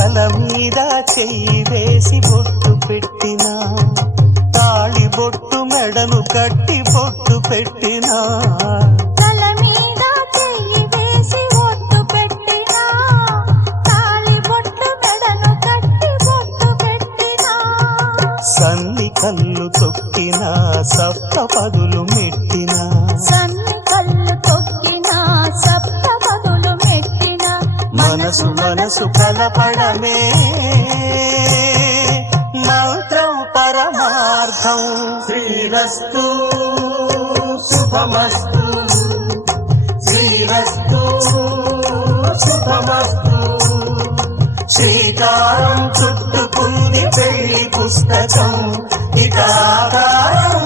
తల మీద చెయ్యి వేసి బొట్టు పెట్టినా, తాళి బొట్టు మెడను కట్టి బొట్టు పెట్టినా, తల మీద చెయ్యి వేసి బొట్టు పెట్టినా, తాళి బొట్టు మెడను కట్టి బొట్టు పెట్టినా, సన్ని కళ్ళు తొక్కినా సప్త పదులు మెట్టినా, సన్ని కళ్ళు తొక్కినా సప్త పదులు మెట్టినా, మనసు మనసు కలపడమే మంత్రం పరమార్థం. శ్రీరస్తు శుభమస్తు, శ్రీరస్తు శుభమస్తు. శ్రీకారం చుట్టుకుంది పెళ్లి పుస్తకం, ఇక ఆకారం